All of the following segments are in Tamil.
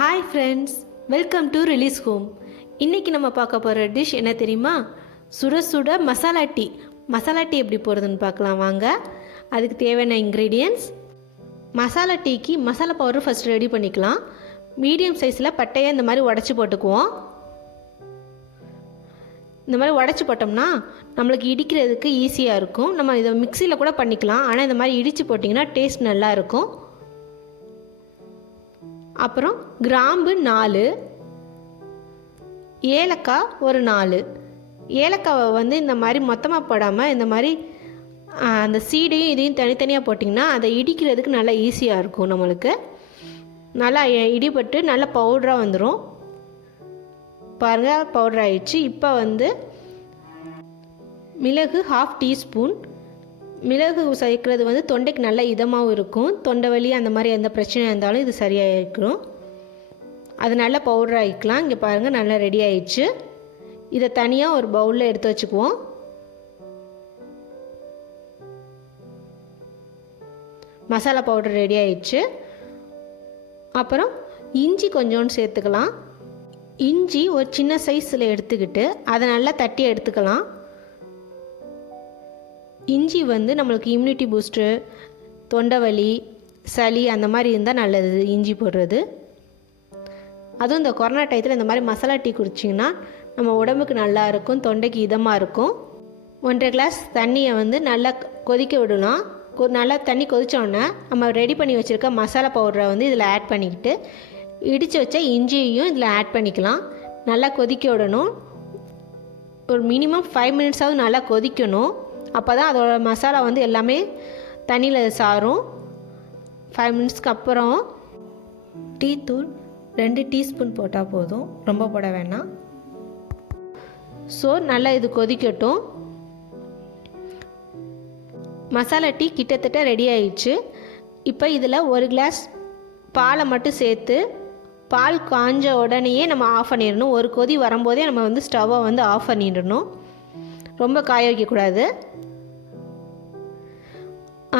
Hi friends, welcome to release home. இன்றைக்கி நம்ம பார்க்க போகிற டிஷ் என்ன தெரியுமா? சுட சுட மசாலா டீ. மசாலா டீ எப்படி போடுறதுன்னு பார்க்கலாம் வாங்க. அதுக்கு தேவையான இன்க்ரீடியன்ட்ஸ்: மசாலா டீக்கு மசாலா பவுடர் ஃபஸ்ட் ரெடி பண்ணிக்கலாம். மீடியம் சைஸில் பட்டையை இந்த மாதிரி உடச்சி போட்டுக்குவோம். இந்த மாதிரி உடச்சி போட்டோம்னா நம்மளுக்கு இடிக்கிறதுக்கு ஈஸியாக இருக்கும். நம்ம இதை மிக்சியில் கூட பண்ணிக்கலாம், ஆனால் இந்த மாதிரி இடித்து போட்டிங்கன்னா டேஸ்ட் நல்லாயிருக்கும். அப்புறம் கிராம்பு 4, ஏலக்காய் ஒரு 4. ஏலக்காவை வந்து இந்த மாதிரி மொத்தமாக போடாமல் இந்த மாதிரி அந்த சீடையும் இதையும் தனித்தனியாக போட்டிங்கன்னா அதை இடிக்கிறதுக்கு நல்லா ஈஸியாக இருக்கும். நம்மளுக்கு நல்லா இடிபட்டு நல்லா பவுடராக வந்துடும். பாருங்கள், பவுடர் ஆயிடுச்சு. இப்போ வந்து மிளகு 1/2 டீஸ்பூன். மிளகு சேர்க்குறது வந்து தொண்டைக்கு நல்ல இதமாகவும் இருக்கும். தொண்டை வலி அந்த மாதிரி எந்த பிரச்சனையாக இருந்தாலும் இது சரியாக இருக்கும். அது நல்லா பவுடர் ஆகிக்கலாம். இங்கே பாருங்கள், நல்லா ரெடி ஆயிடுச்சு. இதை தனியாக ஒரு பவுலில் எடுத்து வச்சுக்குவோம். மசாலா பவுடர் ரெடி ஆயிடுச்சு. அப்புறம் இஞ்சி கொஞ்சோண்டு சேர்த்துக்கலாம். இஞ்சி ஒரு சின்ன சைஸில் எடுத்துக்கிட்டு அதை நல்லா தட்டி எடுத்துக்கலாம். இஞ்சி வந்து நம்மளுக்கு இம்யூனிட்டி பூஸ்ட்டு, தொண்டை வலி, சளி அந்த மாதிரி இருந்தால் நல்லது இஞ்சி போடுறது. அதுவும் இந்த கொரோனா டயத்தில் இந்த மாதிரி மசாலா டீ குடிச்சிங்கன்னா நம்ம உடம்புக்கு நல்லா இருக்கும், தொண்டைக்கு இதமாக இருக்கும். 1.5 கிளாஸ் தண்ணியை வந்து நல்லா கொதிக்க விடலாம். நல்லா தண்ணி கொதித்தோடனே நம்ம ரெடி பண்ணி வச்சுருக்க மசாலா பவுடரை வந்து இதில் ஆட் பண்ணிக்கிட்டு இடித்து வச்ச இஞ்சியையும் இதில் ஆட் பண்ணிக்கலாம். நல்லா கொதிக்க விடணும். ஒரு மினிமம் 5 மினிட்ஸாவது நல்லா கொதிக்கணும். அப்போ தான் அதோட மசாலா வந்து எல்லாமே தண்ணியில் சாரும். 5 மினிட்ஸ்க்கு அப்புறம் டீ தூள் 2 டீஸ்பூன் போட்டால் போதும், ரொம்ப போட வேணாம். ஸோ நல்லா இது கொதிக்கட்டும். மசாலா டீ கிட்டத்தட்ட ரெடி ஆயிடுச்சு. இப்போ இதில் 1 கிளாஸ் பாலை மட்டும் சேர்த்து பால் காஞ்ச உடனேயே நம்ம ஆஃப் பண்ணிடணும். ஒரு கொதி வரும்போதே நம்ம வந்து ஸ்டவ்வை வந்து ஆஃப் பண்ணிடணும். ரொம்ப காய வைக்கக்கூடாது.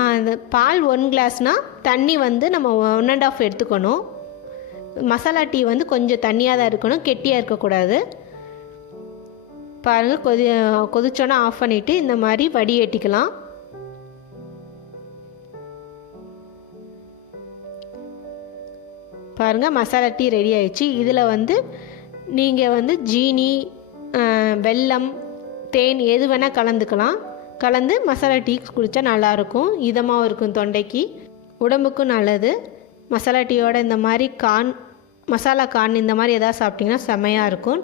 அந்த பால் 1 கிளாஸ்னால் தண்ணி வந்து நம்ம 1.5 எடுத்துக்கணும். மசாலா டீ வந்து கொஞ்சம் தண்ணியாக தான் இருக்கணும், கெட்டியாக இருக்கக்கூடாது. பாருங்கள், கொதிச்சோன்னா ஆஃப் பண்ணிவிட்டு இந்த மாதிரி வடிகட்டிக்கலாம். பாருங்கள், மசாலா டீ ரெடி ஆயிடுச்சு. இதில் வந்து நீங்கள் வந்து ஜீனி, வெல்லம், தேன் எது வேணால் கலந்து மசாலா டீ குடித்தா நல்லாயிருக்கும். இதமாகவும் இருக்கும், தொண்டைக்கு உடம்புக்கும் நல்லது. மசாலா டீயோட இந்த மாதிரி மசாலா கார்ன் இந்த மாதிரி எதாவது சாப்பிட்டிங்கன்னா செம்மையாக இருக்கும்.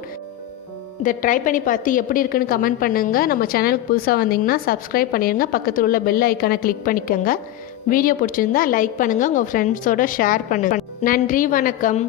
இதை ட்ரை பண்ணி பார்த்து எப்படி இருக்குன்னு கமெண்ட் பண்ணுங்கள். நம்ம சேனலுக்கு புதுசாக வந்தீங்கன்னா சப்ஸ்கிரைப் பண்ணிடுங்க. பக்கத்தில் உள்ள பெல் ஐக்கானை கிளிக் பண்ணிக்கோங்க. வீடியோ பிடிச்சிருந்தா லைக் பண்ணுங்கள், உங்கள் ஃப்ரெண்ட்ஸோடு ஷேர் பண்ணுங்கள். நன்றி, வணக்கம்.